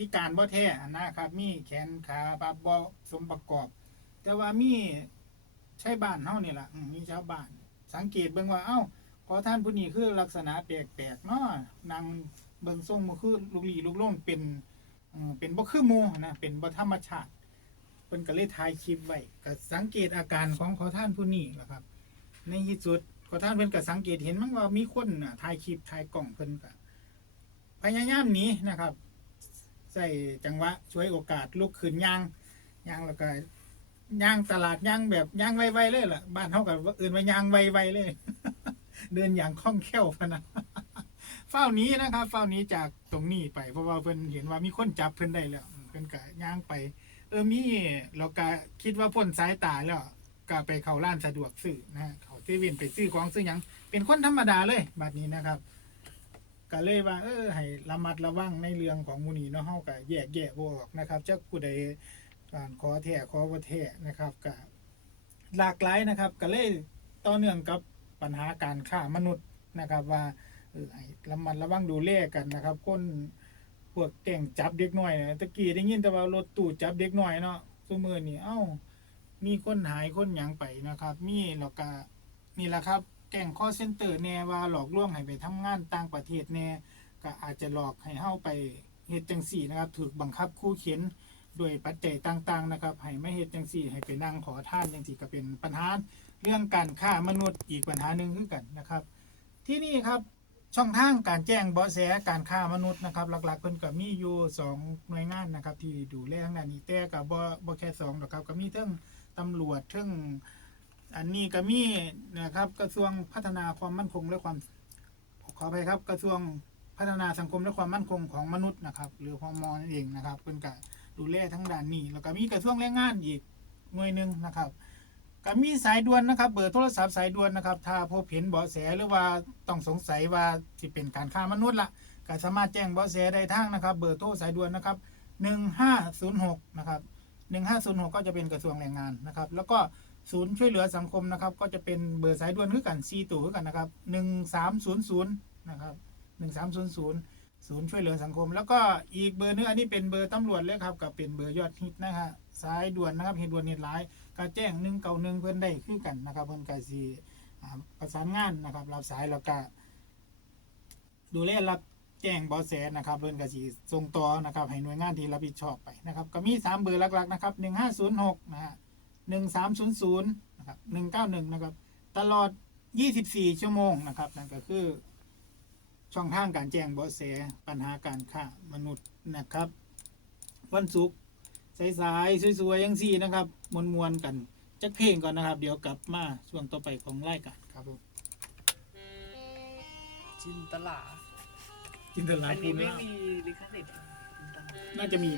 พิการบ่แท้นะครับ มีแขนขาบับบ่สมประกอบ แต่ว่ามีใช่บ้านเฮานี่ล่ะอืมมีชาวบ้าน สังเกตเบิ่งว่าเอ้าขอท่านผู้นี้คือลักษณะแปลกๆเนาะนางเบิ่งทรงบ่คือลูกหลีลูกลงเป็นเอ่อเป็นบ่คือหมู่นะเป็นบ่ธรรมชาติเพิ่นก็เลยถ่ายคลิปไว้ก็สังเกตอาการของขอท่านผู้นี้ล่ะครับ ในที่สุดขอท่านเพิ่นก็สังเกตเห็นมั้งว่ามีคนน่ะถ่ายคลิปถ่ายกล้องเพิ่นก็พยายามหนีนะครับ ใส่จังหวะช่วยโอกาสลุกขึ้นย่างย่างแล้วก็ย่างตลาดย่างแบบย่างไวๆเลยล่ะบ้านเฮากับอื่นว่าย่างไวๆเลย เดินอย่างคล่องแคล่วพนะเฝ้านี้นะครับเฝ้านี้จากตรงนี้ไปเพราะว่าเพิ่นเห็นว่ามีคนจับเพิ่นได้แล้วเพิ่นก็ย่างไป เออมีเราก็คิดว่าพ้นสายตาแล้วก็ไปเข้าร้านสะดวกซื้อนะเขาเซเว่นไปซื้อของซื้อหยังเป็นคนธรรมดาเลยบัดนี้นะครับ ก็เลยว่าเออให้ระมัดระวังในเรื่องของมูนีเนาะเฮาก็แยกแยะบ่ออกนะครับจักผู้ใดการขอแท้ขอบ่แท้นะครับก็หลากหลายนะครับก็เลยต่อเนื่องกับปัญหาการฆ่ามนุษย์นะครับว่าเออให้ระมัดระวังดูแลกันนะครับ คนพวกแก่งจับเด็กน้อยนะตะกี้ได้ยินแต่ว่ารถตู้จับเด็กน้อยเนาะซุมื้อนี้เอ้ามีคนหายคนหยังไปนะครับ มีแล้วก็นี่แหละครับ แก่งคอเซ็นเตอร์แน่ว่าหลอกลวงให้ไปทำงานต่างประเทศแน่ก็อาจจะหลอกให้เฮาไปเฮ็ดจังสี่นะครับถูกบังคับคู่เข็นด้วยปัจจัยต่างๆนะครับให้ไม่เฮ็ดจังสี่ให้ไปนั่งขอทานจังสี่ก็เป็นปัญหาเรื่องการฆ่ามนุษย์อีกปัญหาหนึ่งคือกันนะครับ ที่นี่ครับช่องทางการแจ้งเบาะแสการฆ่ามนุษย์นะครับหลักๆเพิ่นก็มีอยู่สองหน่วยงานนะครับที่ดูแลทางด้านนี้แต่ก็บ่บ่แค่สองหรอกครับก็มีเทั้งตำรวจเทั้ง อันนี้ก็มีนะครับกระทรวงพัฒนาความมั่นคงและความขออภัยครับ กระทรวงพัฒนาสังคมและความมั่นคงของมนุษย์นะครับ หรือพมนั่นเองนะครับเป็นการดูแลทั้งด้านนี้ แล้วก็มีกระทรวงแรงงานอีกหน่วยหนึ่งนะครับก็มีสายด่วนนะครับ เบอร์โทรศัพท์สายด่วนนะครับ ถ้าพบเห็นเบาะแสหรือว่าต้องสงสัยว่าที่เป็นการฆ่ามนุษย์ละก็สามารถแจ้งเบาะแสได้ทางนะครับ เบอร์โทรสายด่วนนะครับหนึ่งห้าศูนย์หกนะครับหนึ่งห้าศูนย์หกก็จะเป็นกระทรวงแรงงานนะครับ แล้วก็ ศูนย์ช่วยเหลือสังคมนะครับ ก็จะเป็นเบอร์สายด่วนคือกันซีตัวคือกันนะครับหนึ่งสามศูนย์ศูนย์นะครับหนึ่งสามศูนย์ศูนย์ศูนย์ช่วยเหลือสังคม แล้วก็อีกเบอร์นึงอันนี้เป็นเบอร์ตำรวจเลยครับกับเป็นเบอร์ยอดฮิตนะฮะสายด่วนนะครับเหตุด่วนเหตุร้ายก็แจ้งหนึ่งเก่าหนึ่งเพื่อนได้คือกันนะครับ เพื่อนก็สีประสานงานนะครับรับสายแล้วก็ดูแลรับแจ้งเบาะแสนะครับเพื่อนก็สีส่งต่อนะครับให้หน่วยงานที่รับผิดชอบไปนะครับก็มีสามเบอร์หลักๆนะครับหนึ่งห้าศูนย์หกนะฮะ หนึ่งสามศูนย์ศูนย์นะครับหนึ่งเก้าหนึ่งนะครับตลอดยี่สิบสี่ชั่วโมงนะครับนั่นก็คือ ช่องทางการแจ้งเบาะแสปัญหาการฆ่ามนุษย์นะครับ วันศุกร์สายๆสวยๆยังสี่นะครับมวนๆกันจักเพลงก่อนนะครับ เดี๋ยวกลับมาช่วงต่อไปของรายการครับผมจินตลา จินตลาอันภูนี้มิไม่ลาภมีลิขสิทธิ์จินตลาน่าจะมี